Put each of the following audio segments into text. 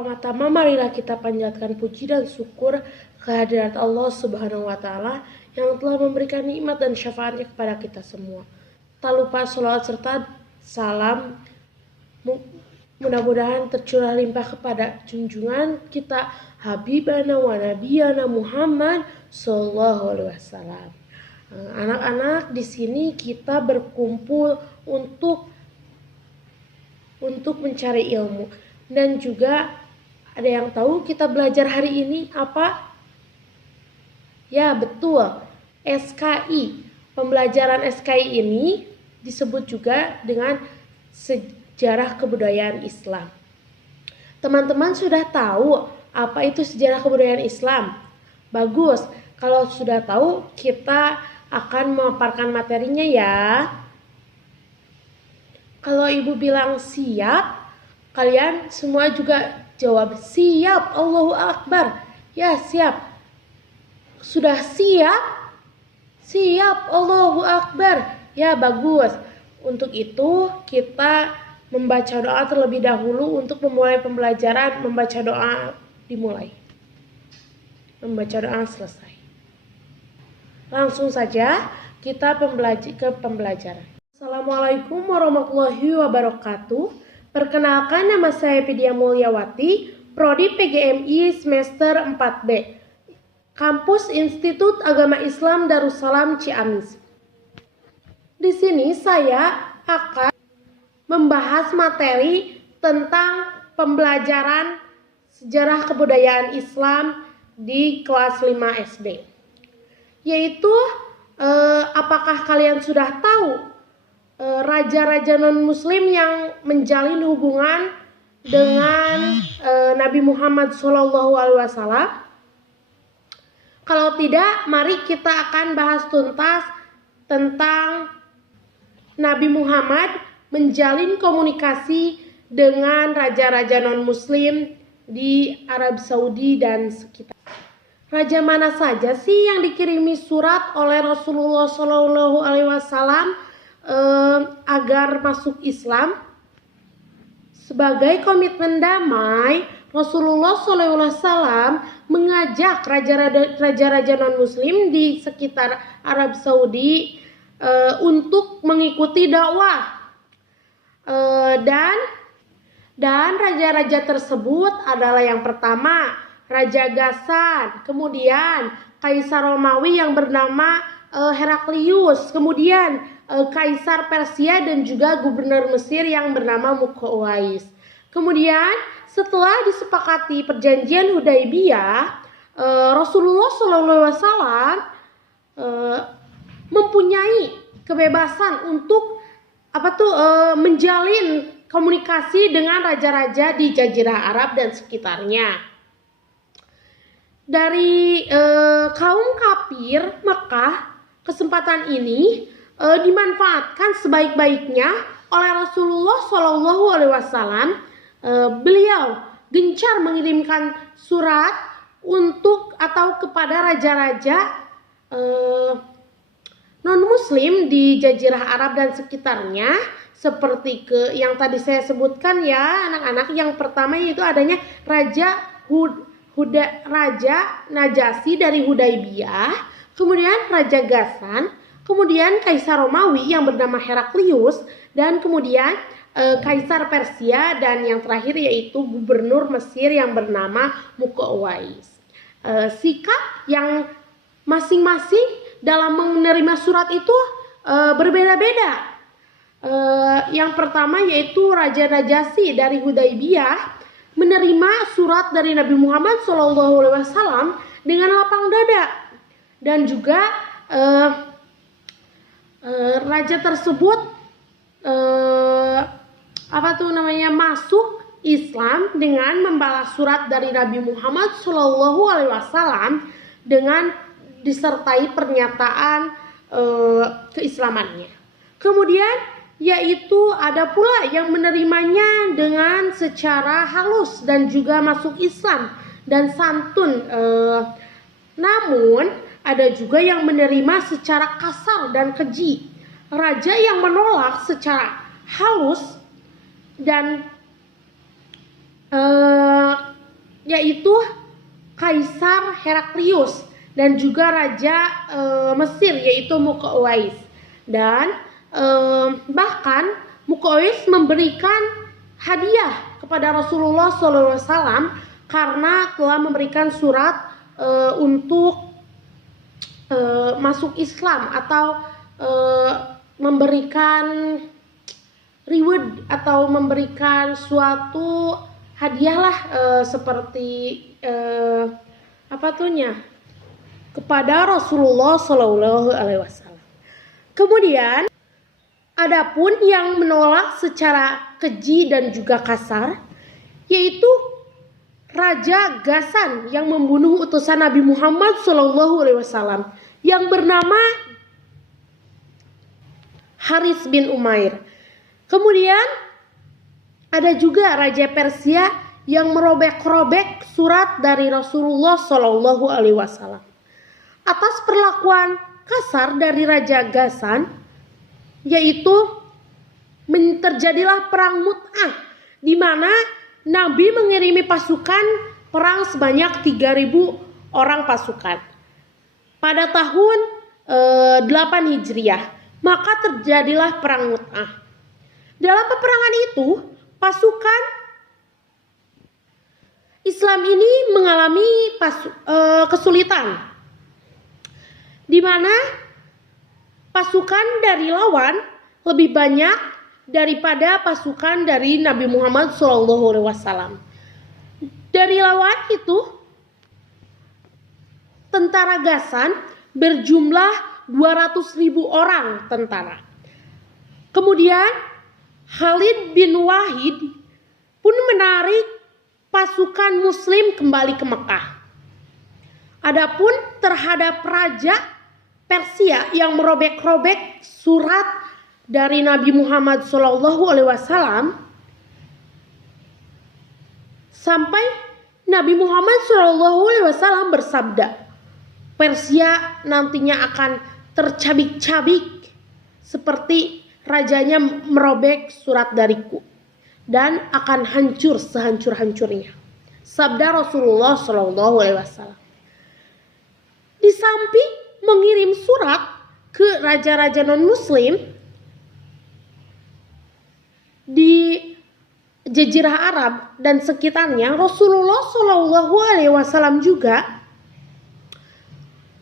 Pertama-tama marilah kita panjatkan puji dan syukur kehadirat Allah Subhanahu wa Ta'ala yang telah memberikan nikmat dan syafaatnya kepada kita semua. Tak lupa sholawat serta salam mudah-mudahan tercurah limpah kepada junjungan kita Habibana wa Nabiyana Muhammad Sallallahu Alaihi Wasallam. Anak-anak, di sini kita berkumpul untuk mencari ilmu. Dan juga ada yang tahu kita belajar hari ini apa? Ya, betul. SKI. Pembelajaran SKI ini disebut juga dengan sejarah kebudayaan Islam. Teman-teman sudah tahu apa itu sejarah kebudayaan Islam? Bagus. Kalau sudah tahu, kita akan memaparkan materinya ya. Kalau ibu bilang siap, kalian semua juga jawab siap, Allahu Akbar. Ya, siap. Sudah siap? Siap, Allahu Akbar. Ya, bagus. Untuk itu kita membaca doa terlebih dahulu untuk memulai pembelajaran. Membaca doa dimulai. Membaca doa selesai. Langsung saja kita ke pembelajaran. Assalamualaikum warahmatullahi wabarakatuh. Perkenalkan, nama saya Pidia Mulyawati, Prodi PGMI semester 4B, Kampus Institut Agama Islam Darussalam Ciamis. Di sini saya akan membahas materi tentang pembelajaran sejarah kebudayaan Islam di kelas 5 SD. Yaitu, apakah kalian sudah tahu raja-raja non-muslim yang menjalin hubungan dengan Nabi Muhammad SAW? Kalau tidak, mari kita akan bahas tuntas tentang Nabi Muhammad menjalin komunikasi dengan raja-raja non-muslim di Arab Saudi dan sekitar. Raja mana saja sih yang dikirimi surat oleh Rasulullah SAW agar masuk Islam? Sebagai komitmen damai, Rasulullah SAW mengajak raja-raja non-muslim di sekitar Arab Saudi untuk mengikuti dakwah. Dan raja-raja tersebut adalah yang pertama Raja Ghassan, kemudian Kaisar Romawi yang bernama Heraklius, kemudian Kaisar Persia dan juga gubernur Mesir yang bernama Muqawqis. Kemudian setelah disepakati perjanjian Hudaybiyah, Rasulullah SAW mempunyai kebebasan untuk menjalin komunikasi dengan raja-raja di Jazirah Arab dan sekitarnya. Dari kaum kafir Mekah, kesempatan ini dimanfaatkan sebaik-baiknya oleh Rasulullah SAW. Beliau gencar mengirimkan surat kepada raja-raja non-muslim di Jazirah Arab dan sekitarnya, seperti yang tadi saya sebutkan ya anak-anak. Yang pertama yaitu adanya Raja Najasyi dari Hudaybiyah, kemudian Raja Ghassan, kemudian Kaisar Romawi yang bernama Heraklius, dan kemudian Kaisar Persia, dan yang terakhir yaitu gubernur Mesir yang bernama Muqawqis. Sikap yang masing-masing dalam menerima surat itu berbeda-beda. Yang pertama yaitu Raja Najasyi dari Hudaybiyah menerima surat dari Nabi Muhammad SAW dengan lapang dada, dan juga raja tersebut masuk Islam dengan membalas surat dari Nabi Muhammad SAW dengan disertai pernyataan keislamannya. Kemudian yaitu ada pula yang menerimanya dengan secara halus dan juga masuk Islam dan santun. Namun ada juga yang menerima secara kasar dan keji. Raja yang menolak secara halus dan yaitu Kaisar Heraklius dan juga Raja Mesir yaitu Muqawqis. Dan bahkan Muqawqis memberikan hadiah kepada Rasulullah SAW karena telah memberikan surat untuk masuk Islam atau memberikan reward atau memberikan suatu hadiah lah seperti kepada Rasulullah SAW. Kemudian adapun yang menolak secara keji dan juga kasar yaitu Raja Ghassan yang membunuh utusan Nabi Muhammad SAW yang bernama Haris bin Umair. Kemudian ada juga Raja Persia yang merobek-robek surat dari Rasulullah SAW. Atas perlakuan kasar dari Raja Ghassan, yaitu terjadilah perang Mu'tah, di mana Nabi mengirimi pasukan perang sebanyak 3.000 orang pasukan pada tahun 8 Hijriah. Maka terjadilah perang Mu'tah. Dalam peperangan itu, pasukan Islam ini mengalami kesulitan, di mana pasukan dari lawan lebih banyak daripada pasukan dari Nabi Muhammad SAW. Dari lawan itu, tentara Ghassan berjumlah 200.000 orang tentara. Kemudian Khalid bin Wahid pun menarik pasukan Muslim kembali ke Mekah. Adapun terhadap Raja Persia yang merobek-robek surat dari Nabi Muhammad SAW, sampai Nabi Muhammad SAW bersabda, Persia nantinya akan tercabik-cabik seperti rajanya merobek surat dariku dan akan hancur sehancur-hancurnya. Sabda Rasulullah SAW. Di samping mengirim surat ke raja-raja non-muslim di Jazirah Arab dan sekitarnya, Rasulullah SAW juga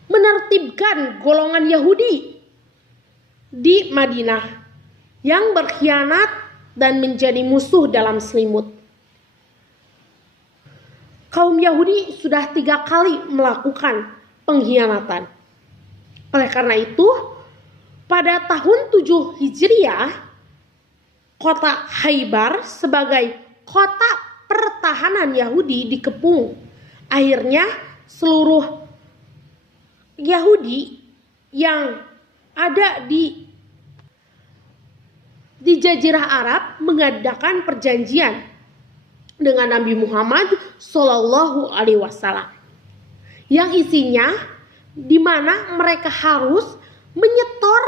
menertibkan golongan Yahudi di Madinah yang berkhianat dan menjadi musuh dalam selimut. Kaum Yahudi sudah 3 kali melakukan pengkhianatan. Oleh karena itu, pada tahun 7 Hijriah, kota Khaybar sebagai kota pertahanan Yahudi dikepung. Akhirnya seluruh Yahudi yang ada di Jazirah Arab mengadakan perjanjian dengan Nabi Muhammad SAW yang isinya di mana mereka harus menyetor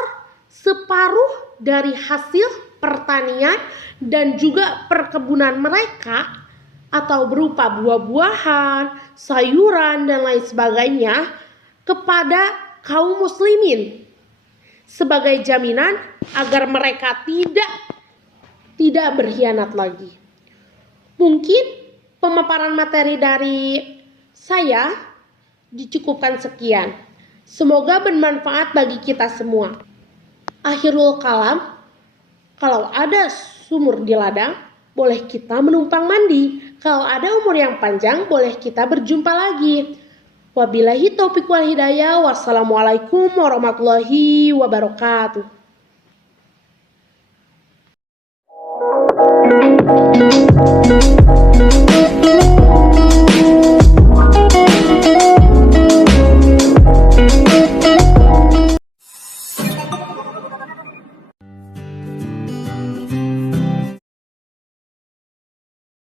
separuh dari hasil pertanian dan juga perkebunan mereka atau berupa buah-buahan, sayuran dan lain sebagainya kepada kaum muslimin sebagai jaminan agar mereka tidak berkhianat lagi. Mungkin pemaparan materi dari saya dicukupkan sekian. Semoga bermanfaat bagi kita semua. Akhirul kalam, kalau ada sumur di ladang, boleh kita menumpang mandi. Kalau ada umur yang panjang, boleh kita berjumpa lagi. Wabillahi taufiq wal hidayah. Wassalamualaikum warahmatullahi wabarakatuh.